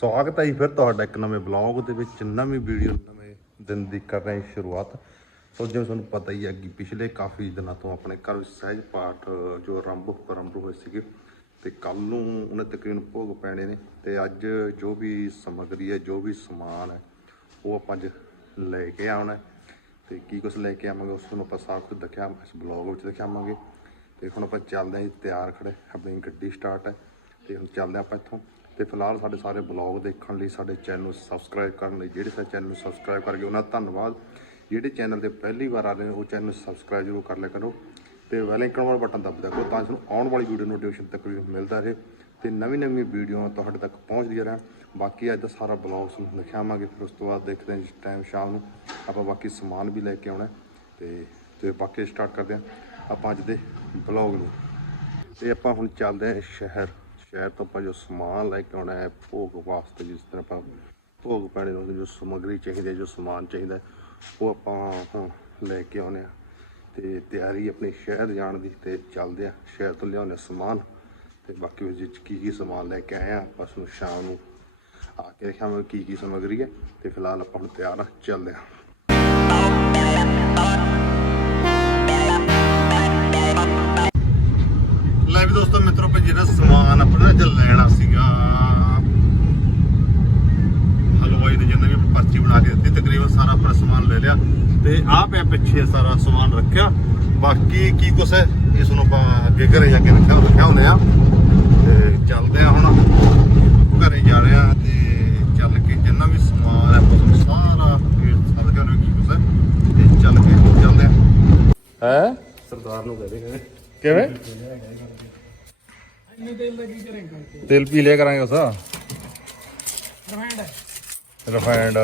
ਸਵਾਗਤ ਹੈ ਜੀ ਫਿਰ ਤੁਹਾਡਾ ਇੱਕ ਨਵੇਂ ਬਲੌਗ ਦੇ ਵਿੱਚ, ਨਵੀਂ ਵੀਡੀਓ ਨਵੇਂ ਦਿਨ ਦੀ ਕਰ ਰਹੇ ਹਾਂ ਸ਼ੁਰੂਆਤ। ਸੋ ਜਿਵੇਂ ਤੁਹਾਨੂੰ ਪਤਾ ਹੀ ਹੈ ਕਿ ਪਿਛਲੇ ਕਾਫੀ ਦਿਨਾਂ ਤੋਂ ਆਪਣੇ ਘਰ ਵਿੱਚ ਸਹਿਜ ਪਾਠ, ਜੋ ਆਰੰਭ ਆਰੰਭ ਹੋਏ ਸੀਗੇ, ਤੇ ਕੱਲ ਨੂੰ ਉਹਨੇ ਤਕਰੀਬਨ ਭੋਗ ਪੈਣੇ ਨੇ, ਤੇ ਅੱਜ ਜੋ ਵੀ ਸਮੱਗਰੀ ਹੈ, ਜੋ ਵੀ ਸਮਾਨ ਹੈ, ਉਹ ਆਪਾਂ ਅੱਜ ਲੈ ਕੇ ਆਉਣਾ ਹੈ। ਤੇ ਕੀ ਕੁਝ ਲੈ ਕੇ ਆਵਾਂਗੇ, ਉਸ ਨੂੰ ਆਪਾਂ ਸਾਰਾ ਕੁਝ ਦਿਖਾ ਇਸ ਬਲੌਗ ਵਿੱਚ ਦਿਖਾਵਾਂਗੇ। ਤੇ ਹੁਣ ਆਪਾਂ ਚੱਲਦੇ ਹਾਂ ਜੀ, ਤਿਆਰ ਖੜੇ ਆਪਣੀ ਗੱਡੀ ਸਟਾਰਟ ਹੈ, ਤੇ ਹੁਣ ਚੱਲਦੇ ਹਾਂ ਆਪਾਂ ਇੱਥੋਂ। ਤੇ ਫਿਲਹਾਲ ਸਾਡੇ ਸਾਰੇ ਬਲੌਗ ਦੇਖਣ ਲਈ, ਸਾਡੇ ਚੈਨਲ ਨੂੰ ਸਬਸਕ੍ਰਾਈਬ ਕਰਨ ਲਈ, ਜਿਹੜੇ ਸਾਡੇ ਚੈਨਲ ਨੂੰ ਸਬਸਕ੍ਰਾਈਬ ਕਰਕੇ ਉਹਨਾਂ ਦਾ ਧੰਨਵਾਦ। ਜਿਹੜੇ ਚੈਨਲ ਤੇ ਪਹਿਲੀ ਵਾਰ ਆ ਰਹੇ ਨੇ, ਉਹ ਚੈਨਲ ਨੂੰ ਸਬਸਕ੍ਰਾਈਬ ਜ਼ਰੂਰ ਕਰ ਲਿਆ ਕਰੋ ਤੇ ਬੈਲ ਆਈਕਨ ਵਾਲਾ ਬਟਨ ਦੱਬ ਦਿਆ ਕਰੋ ਤਾਂ ਤੁਹਾਨੂੰ ਆਉਣ ਵਾਲੀ ਵੀਡੀਓ ਨੋਟੀਫਿਕੇਸ਼ਨ ਤੱਕ ਵੀ ਮਿਲਦਾ ਰਹੇ ਤੇ ਨਵੀਂ ਨਵੀਂ ਵੀਡੀਓ ਤੁਹਾਡੇ ਤੱਕ ਪਹੁੰਚਦੀਆਂ ਰਹਿਣ। ਬਾਕੀ ਅੱਜ ਦਾ ਸਾਰਾ ਬਲੌਗ ਤੁਹਾਨੂੰ ਦਿਖਾਵਾਂਗੇ, ਫਿਰ ਉਸ ਤੋਂ ਬਾਅਦ ਦੇਖਦੇ ਹਾਂ ਜਿਸ ਟਾਈਮ ਸ਼ਾਮ ਨੂੰ ਆਪਾਂ ਬਾਕੀ ਸਮਾਨ ਵੀ ਲੈ ਕੇ ਆਉਣਾ ਹੈ ਤੇ ਤੇ ਬਾਕੀ ਸਟਾਰਟ ਕਰਦੇ ਹਾਂ ਆਪਾਂ ਅੱਜ ਦੇ ਬਲੌਗ ਨੂੰ। ਤੇ ਆਪਾਂ ਹੁਣ ਚੱਲਦੇ ਹਾਂ ਸ਼ਹਿਰ। ਸ਼ਹਿਰ ਤੋਂ ਆਪਾਂ ਜੋ ਸਮਾਨ ਲੈ ਕੇ ਆਉਣਾ ਹੈ, ਭੋਗ ਵਾਸਤੇ ਜਿਸ ਤਰ੍ਹਾਂ ਆਪਾਂ ਭੋਗ ਪੈਣੇ ਨੂੰ ਜੋ ਸਮੱਗਰੀ ਚਾਹੀਦੀ ਹੈ, ਜੋ ਸਮਾਨ ਚਾਹੀਦਾ ਉਹ ਆਪਾਂ ਲੈ ਕੇ ਆਉਣੇ ਆ ਤੇ ਤਿਆਰੀ ਆਪਣੇ ਸ਼ਹਿਰ ਜਾਣ ਦੀ ਤੇ ਚੱਲਦੇ ਆ ਸ਼ਹਿਰ ਤੋਂ ਲਿਆਉਣੇ ਸਮਾਨ ਤੇ ਬਾਕੀ ਵਿੱਚ ਵਿੱਚ ਕੀ ਕੀ ਸਮਾਨ ਲੈ ਕੇ ਆਏ ਆ ਆਪਾਂ ਨੂੰ ਸ਼ਾਮ ਨੂੰ ਆ ਕੇ ਦੇਖਾਂਗੇ ਕੀ ਕੀ ਸਮੱਗਰੀ ਹੈ ਤੇ ਫਿਲਹਾਲ ਆਪਾਂ ਹੁਣ ਤਿਆਰ ਆ ਚੱਲਦੇ ਆ ਬਾਕੀ ਕੀ ਕੁਛ ਹੈ? ਇਸ ਨੂੰ ਆਪਾਂ ਅੱਗੇ ਘਰੇ ਜਾ ਕੇ ਰੱਖਿਆ ਰੱਖਿਆ ਹੁੰਦੇ ਆ ਤੇ ਚੱਲਦੇ ਆ ਹੁਣ। ਘਰੇ ਜਾ ਰਹੇ ਆ ਤੇ ਚੱਲ ਕੇ ਜਿੰਨਾ ਵੀ ਸਮਾਨ ਹੈ ਨੂੰ ਸਾਰਾ ਇਹ ਸੱਦ ਕੇ ਕੀ ਕੁਛ ਹੈ। ਤੇ ਚੱਲ ਕੇ ਚੱਲਦੇ ਆ ਹੈ? ਸਰਦਾਰ ਨੂੰ ਕਹਦੇ। ਕਿਵੇਂ? ਤੇਲ ਪੀ ਲਿਆ ਕਰਾਂਗੇ ਉਸ ਰਿਫਾਈਂਡ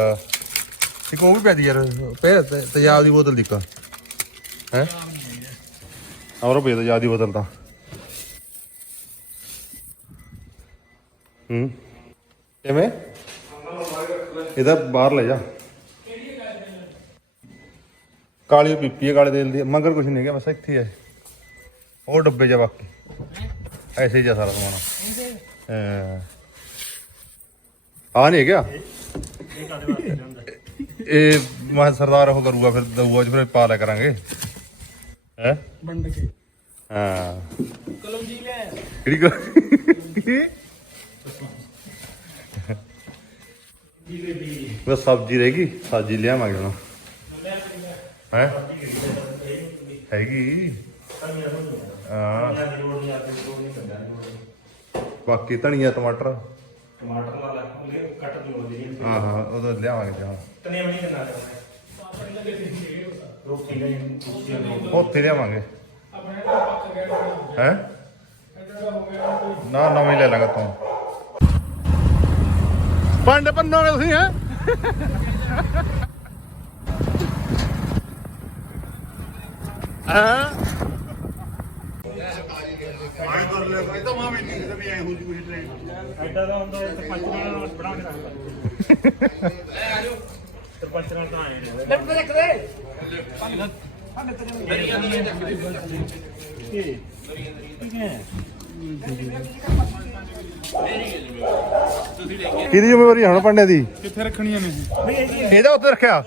ਇੱਕ ਉਹ ਵੀ ਪੈ ਦੀ ਯਾਰ ਪੈ ਤੇ- ਤੇਜ਼ਾਬ ਦੀ ਬੋਤਲ ਦਿੱਕਾ ਹੈ? ਔਰ ਪੇ ਤੇਜ਼ਾਬ ਦੀ ਬੋਤਲ ਤਾਂ ਹੂੰ। ਕਿਵੇਂ? ਇਹਦਾ ਬਾਹਰ ਲੈ ਜਾ। ਕਾਲੀ ਪੀਪੀ ਹੈ, ਕਾਲੇ ਤੇਲ ਦੀ। ਮਗਰ ਕੁਝ ਨਹੀਂ ਹੈਗਾ, ਬਸ ਇੱਥੇ ਹੀ ਹੈ। ਉਹ ਡੱਬੇ ਜਾ ਬਾਕੀ। ਐਸੇ ਹੀ ਜਾ ਸਾਰਾ ਸਮਾਨ। ਆ ਨਹੀਂ ਹੈਗਾ? ਇਹ ਮੈਂ ਸਰਦਾਰ ਉਹ ਕਰੂਗਾ, ਫਿਰ ਦਊਗਾ ਚ ਫਿਰ ਪਾ ਲਿਆ ਕਰਾਂਗੇ। ਹੈ? ਵੰਡ ਕੇ। ਹਾਂ। ਕਲੌਂਜੀ ਲੈ। ਕਿਹੜੀ ਗੱਲ ਬਸ ਸਬਜ਼ੀ ਰਹੇਗੀ ਸਬਜ਼ੀ ਲਿਆਵਾਂਗੇ ਹੁਣ। ਹੈ? ਹੈਗੀ। ਹਾਂ। ਬਾਕੀ ਧਨੀਆ ਟਮਾਟਰ। ਟਮਾਟਰ ਲਾ ਲਾਂਗੇ ਕੱਟ ਦਿਓ ਜੀ ਹਾਂ ਹਾਂ ਉਹ ਤਾਂ ਲਿਆਵਾਂਗੇ ਜੀ। ਹੁਣ ਤਨੇ ਵੀ ਨਹੀਂ ਕਰਨਾ ਰੋਟੀ ਕੁਛ ਉੱਥੇ ਲਿਆਵਾਂਗੇ। ਹੈ ਨਾ ਨਵੇਂ ਲੈ ਲਾਂਗਾ ਤੂੰ ਭਾਂਡੇ ਪੰਨੋਗੇ ਤੁਸੀਂ ਹੈ ਹਾਂ ਆਏ ਕਰ ਲੈ ਭਾਈ ਤਾਂ। ਮਾਂ ਵੀ ਨਹੀਂ ਵੀ ਐ ਹੋ? ਜੂ ਟ੍ਰੇਨ ਐਡਾ ਦਾ ਹੁੰਦਾ ਤੇ ਪੰਜ ਨਾਲ ਬਣਾ ਕੇ ਰੱਖਦਾ। ਐ ਆ ਜਾਓ ਤੇ ਪੰਜ ਨਾਲ ਤਾਂ ਆਏ ਨੇ। ਲੈ ਦੇਖ ਦੇ ਕਿਹਦੀ ਜ਼ਿੰਮੇਵਾਰੀ ਹੈ ਹੁਣ ਪੰਡੇ ਦੀ? ਕਿੱਥੇ ਰੱਖਣੀਆਂ ਨੇ ਇਹਦਾ ਉੱਤੇ ਰੱਖਿਆ।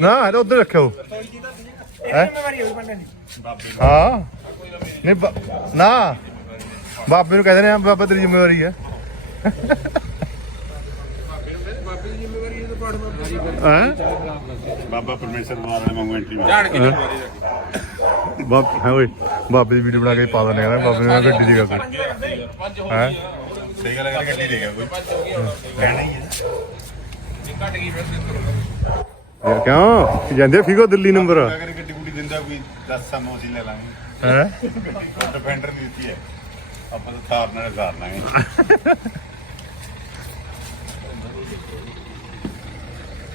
ਨਾ ਇਹਦਾ ਉੱਤੇ ਰੱਖਿਓ। ਹੈ? ਹਾਂ। ਨਹੀਂ ਨਾ। ਬਾਬੇ ਨੂੰ ਕਹਿੰਦੇ ਨੇ ਬਾਬਾ ਤੇਰੀ ਜ਼ਿੰਮੇਵਾਰੀ ਹੈ ਹੈ? ਬਾਬਾ ਪਰਮੇਸ਼ਰ ਮਾਰਨ ਵਾਂਗੂ ਐਂਟਰੀ ਮਾਰ ਬਾਬ ਹੈ? ਓਏ ਬਾਬੇ ਦੀ ਵੀਡੀਓ ਬਣਾ ਕੇ ਪਾ ਦਿੰਦੇ ਆ ਬਾਬੇ ਨੂੰ ਗੱਡੀ ਦੀ ਗੱਲ। ਹੈ? ਸਹੀ ਗੱਲ ਕਰਕੇ ਗੱਡੀ ਦੇ ਗਿਆ ਕੋਈ। ਲੈਣਾ ਹੀ ਹੈ ਯਾਰ ਕਿਉਂ? ਜਾਂਦੇ ਫਿਗੋ ਦਿੱਲੀ ਨੰਬਰ। ਅਗਰ ਗੱਡੀ ਗੁੱਡੀ ਦਿੰਦਾ ਕੋਈ 10 ਸਾਨੂੰ ਅਸੀਂ ਲੈ ਲਾਂਗੇ। ਹੈ? ਡਿਫੈਂਡਰ ਨਹੀਂ ਦਿੱਤੀ ਹੈ। ਆਪਾਂ ਤਾਂ ਥਾਰ ਨਾਲ ਧਾਰ ਲਾਂਗੇ।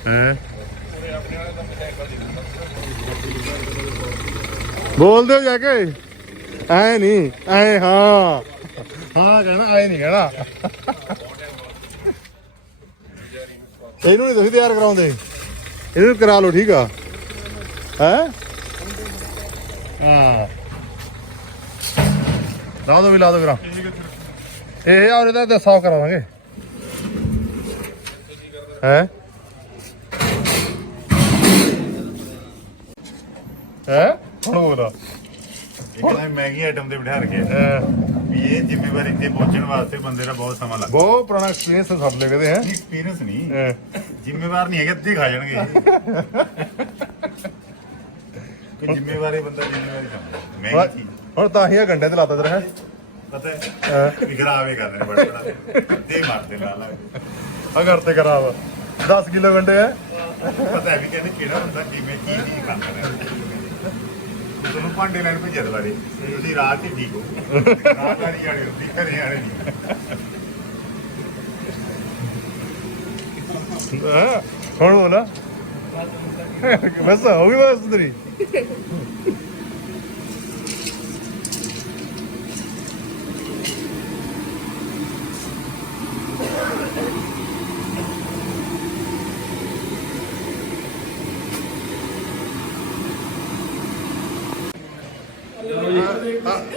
ਹੈ ਬੋਲ ਦਿਓ ਜਾ ਕੇ। ਐ ਨਹੀਂ ਐ ਹਾਂ। ਹਾਂ ਕਹਿਣਾ, ਐ ਨਹੀਂ ਕਹਿਣਾ। ਇਹਨੂੰ ਨਹੀਂ ਤੁਸੀਂ ਤਿਆਰ ਕਰਾਉਂਦੇ। ਇਹਨੂੰ ਕਰਾ ਲਓ, ਠੀਕ ਆ। ਹੈ? ਹਾਂ। ਲਾ ਦੋ ਵੀ, ਲਾ ਦੋ ਵੀਰਾ। ਇਹ ਆ ਉਹਦਾ ਤਾਂ ਕਰਾਵਾਂਗੇ ਹੈ? ਹੈ? ਹੁਣ ਬੋਲਾ ਇੱਕ ਤਾਂ ਮਹਿੰਗੀ ਆਈਟਮ ਤੇ ਬਿਠਾ ਰਖੇ ਵੀ ਇਹ ਜ਼ਿੰਮੇਵਾਰੀ ਤੇ ਪਹੁੰਚਣ ਵਾਸਤੇ ਬੰਦੇ ਦਾ ਬਹੁਤ ਸਮਾਂ ਲੱਗਦਾ। ਬਹੁਤ ਪੁਰਾਣਾ ਐਕਸਪੀਰੀਅੰਸ ਸਭ ਲੈ ਕਦੇ ਹੈ। ਐਕਸਪੀਰੀਅੰਸ ਨਹੀਂ। ਜ਼ਿੰਮੇਵਾਰ ਨਹੀਂ ਹੈਗੇ ਅੱਧੇ ਖਾ ਜਾਣਗੇ। ਕੋਈ ਜ਼ਿੰਮੇਵਾਰੀ ਬੰਦਾ ਜ਼ਿੰਮੇਵਾਰੀ ਸਮਝਦਾ। ਮਹਿੰਗੀ ਚੀਜ਼। ਹੁਣ ਤਾਂ ਹੀ ਗੰਡੇ ਤੇ ਲਾਤਾ ਤੇਰਾ ਹੈ। ਪਤਾ ਹੈ? ਵੀ ਖਰਾਬੇ ਕਰਦੇ ਨੇ ਬੜਾ ਬੜਾ। ਮਾਰਦੇ ਨਾਲ। ਆ ਘਰ ਤੇ ਖਰਾਬ 10 ਕਿਲੋ ਗੰਡੇ ਹੈ। ਪਤਾ ਹੈ ਵੀ ਕਹਿੰਦੇ ਕਿਹੜਾ ਬੰਦਾ ਕਿਵੇਂ ਕੀ ਕੀ ਹੈ ਤੁਹਾਨੂੰ ਭਾਂਡੇ ਲੈਣ ਭੇਜਿਆ ਦਵਾਰੇ ਤੁਸੀਂ ਰਾਤ ਹੀ ਠੀਕ ਹੋ। ਰਾਤ ਵਾਲੀ ਵਾਲੀ ਹੁੰਦੀ ਘਰੇ ਵਾਲੇ ਨਹੀਂ। ਹਾਂ, ਹੁਣ ਬੋਲਾ। ਬਸ ਹੋ ਗਈ ਬਸ ਤੇਰੀ।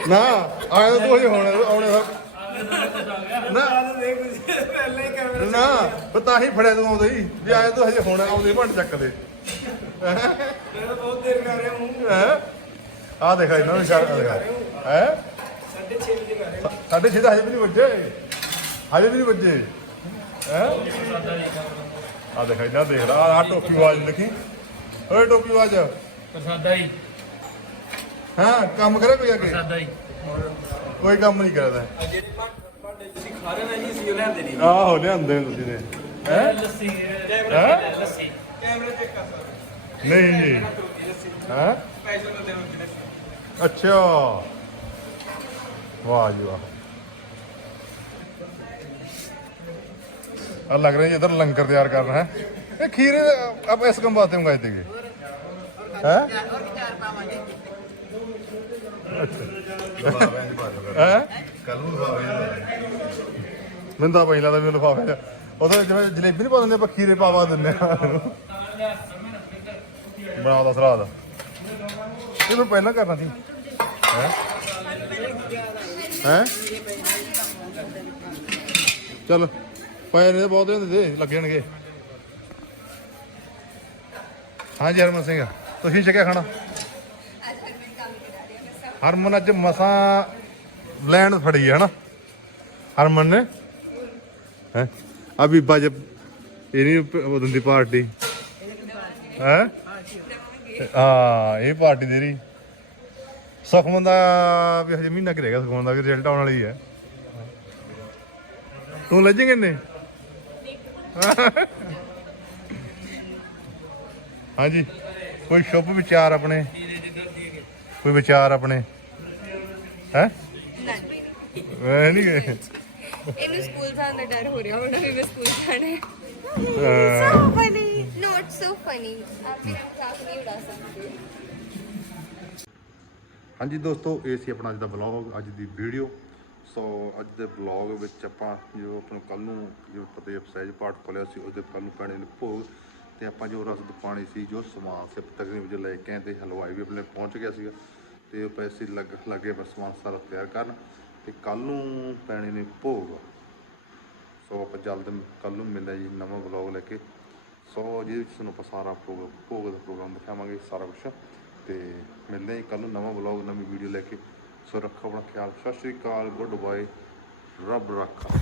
ਨਾ ਆਇਆ ਤੂੰ ਹਜੇ ਹੁਣ, ਆਉਣੇ ਦਾ ਨਾ। ਨਾ ਪਰ ਹੀ ਫੜਿਆ ਤੂੰ ਆਉਂਦੇ ਹੀ, ਵੀ ਆਏ ਤੂੰ ਹਜੇ ਹੁਣ, ਆਉਂਦੇ ਭੰਡ ਚੱਕ ਮੈਂ ਬਹੁਤ ਦੇਰ ਕਰ ਰਿਹਾ ਹੂੰ? ਹੈ? ਆ ਦੇਖਾ, ਇਹਨਾਂ ਨੂੰ ਸ਼ਾਰ ਦੇਖਾ। ਹੈ? ਸਾਢੇ 6 ਵਜੇ ਕਰ ਰਿਹਾ ਸਾਡੇ ਛੇ ਤਾਂ ਹਜੇ ਵੀ ਨਹੀਂ ਵੱਜੇ। ਹਜੇ ਵੀ ਨਹੀਂ ਵੱਜੇ। ਹੈ? ਆ ਦੇਖਾ, ਇਹਨਾਂ ਦੇਖ ਲਾ ਆ ਟੋਪੀ ਆਵਾਜ਼ ਲਿਖੀ ਓਏ, ਟੋਪੀ ਆਵਾਜ਼। ਪ੍ਰਸਾਦਾ ਹੀ ਹਾਂ ਕੰਮ ਕਰੇ ਕੋਈ ਕੇ ਪ੍ਰਸਾਦਾ ਹੀ ਕੋਈ ਕੰਮ ਨਹੀਂ ਕਰਦਾ। ਜਿਹੜੇ ਭਾਂਡੇ ਤੁਸੀਂ ਖਾ ਰਹੇ ਨਾ ਜੀ ਸੀ ਲੈਂਦੇ ਨਹੀਂ। ਆਹੋ ਲਿਆਂਦੇ ਨੇ ਤੁਸੀਂ ਨੇ ਹੈ? ਲੱਸੀ ਹੈਂ? ਲੱਸੀ ਕੈਮਰੇ ਚੈੱਕ ਕਰ ਸਕਦੇ ਨਹੀਂ ਜੀ ਲੱਸੀ। ਹੈ? ਸਪੈਸ਼ਲ ਹੁੰਦੇ ਨੇ ਅੱਛਾ। ਵਾਹ ਜੀ ਵਾਹ। ਆ ਲੱਗ ਰਿਹਾ ਜੀ ਇਧਰ ਲੰਗਰ ਤਿਆਰ ਕਰ ਰਹਾ ਹੈ? ਇਹ ਖੀਰੇ ਆਪ ਇਸ ਕੰਮ ਵਾਸਤੇ ਮੰਗਾਏ ਤੇਗੇ ਹੈ? ਲਫਾਫਿਆਂ 'ਚ ਪਾ ਦਿਓ ਹੈ? ਕੱਲ ਨੂੰ। ਮੈਨੂੰ ਤਾਂ ਪਹਿਲਾਂ ਦਾ ਵੀ ਲਿਫਾਫੇ ਉਹਦੇ ਜਿਵੇਂ ਜਲੇਬੀ ਨਹੀਂ ਪਾ ਦਿੰਦੇ ਆਪਾਂ ਖੀਰੇ ਪਾਵਾ ਦਿੰਦੇ ਆ। ਬਣਾਓ ਦਾ ਸਲਾਦ। ਇਹ ਮੈਂ ਪਹਿਲਾਂ ਕਰਨਾ ਸੀ। ਹੈ? ਹੈ? ਚਲ ਪਏ ਨੇ ਬਹੁਤ ਹੁੰਦੇ ਤੇ ਲੱਗ ਜਾਣਗੇ ਹਾਂਜੀ ਹਰਮਨ ਸਿੰਘ ਤੁਸੀਂ ਚੱਕਿਆ ਖਾਣਾ? ਹਰਮਨ ਅੱਜ ਮਸਾਂ ਲੈਣ ਫੜੀ ਹੈ ਨਾ ਹਰਮਨ ਨੇ? ਹੈ? ਆ ਬੀਬਾ ਜ, ਇਹ ਨਹੀਂ ਉਹ ਦਿੰਦੀ ਪਾਰਟੀ। ਹੈ? ਹਾਂ, ਇਹ ਪਾਰਟੀ ਦੇਰੀ ਸੁਖਮਨ ਦਾ ਵੀ ਹਜੇ ਮਹੀਨਾ ਕਿ ਰਹਿ ਗਿਆ, ਸੁਖਮਨ ਦਾ ਵੀ ਰਿਜ਼ਲਟ ਆਉਣ ਵਾਲੀ ਹੈ ਤੂੰ ਲੈ ਜਾਏਂਗੇ ਨੇ ਹਾਂਜੀ। ਕੋਈ ਸ਼ੁਭ ਵਿਚਾਰ ਆਪਣੇ? ਕੋਈ ਵਿਚਾਰ ਆਪਣੇ? ਹੈ? ਨਹੀਂ ਨਹੀਂ ਇਹਨੂੰ ਸਕੂਲ ਜਾਣ ਦਾ ਡਰ ਹੋ ਰਿਹਾ ਹੁਣ ਵੀ ਮੈਂ ਸਕੂਲ ਜਾਣਾ ਹਾਂਜੀ ਦੋਸਤੋ ਇਹ ਸੀ ਆਪਣਾ ਅੱਜ ਦਾ ਵਲੌਗ ਅੱਜ ਦੀ ਵੀਡੀਓ ਸੋ ਅੱਜ ਦੇ ਵਲੌਗ ਵਿੱਚ ਆਪਾਂ ਜੋ ਆਪਾਂ ਕੱਲ ਨੂੰ ਜੋ ਫਤਿਹ ਸਾਹਿਬ ਪਾਠ ਖੋਲਿਆ ਸੀ ਉਹਦੇ ਕੱਲ ਨੂੰ ਪੈਣੇ ਨੇ ਭੋਗ। ਤੇ ਆਪਾਂ ਜੋ ਰਸਦ ਪਾਣੀ ਸੀ, ਜੋ ਸਮਾਨ ਸੀ ਤਕਰੀਬਨ ਜੋ ਲੈ ਕੇ ਆਏ ਤੇ ਹਲਵਾਈ ਵੀ ਆਪਣੇ ਪਹੁੰਚ ਗਿਆ ਸੀਗਾ। ਤੇ ਉਹ ਪੈਸੇ ਲੱਗ, ਲੱਗੇ ਬਸ ਸਮਾਨ ਸਾਰਾ ਤਿਆਰ ਕਰਨ ਤੇ ਕੱਲ ਨੂੰ ਪੈਣੇ ਨੇ ਭੋਗ। ਸੋ ਆਪਾਂ ਜਲਦ ਕੱਲ ਨੂੰ ਮਿਲਦੇ ਜੀ ਨਵਾਂ ਵਲੌਗ ਲੈ ਕੇ। ਸੋ ਜਿਹਦੇ ਵਿੱਚ ਤੁਹਾਨੂੰ ਆਪਾਂ ਸਾਰਾ ਭੋਗ ਭੋਗ ਦਾ ਪ੍ਰੋਗਰਾਮ ਦਿਖਾਵਾਂਗੇ, ਸਾਰਾ ਕੁਝ ਤੇ ਮਿਲਦੇ ਹਾਂ ਕੱਲ ਨੂੰ ਨਵਾਂ ਵਲੌਗ, ਨਵੀਂ ਵੀਡੀਓ ਲੈ ਕੇ। ਸੋ ਰੱਖੋ ਆਪਣਾ ਖਿਆਲ। ਸਤਿ ਸ਼੍ਰੀ ਅਕਾਲ, ਗੁੱਡ ਬਾਏ। ਰੱਬ ਰੱਖਾ।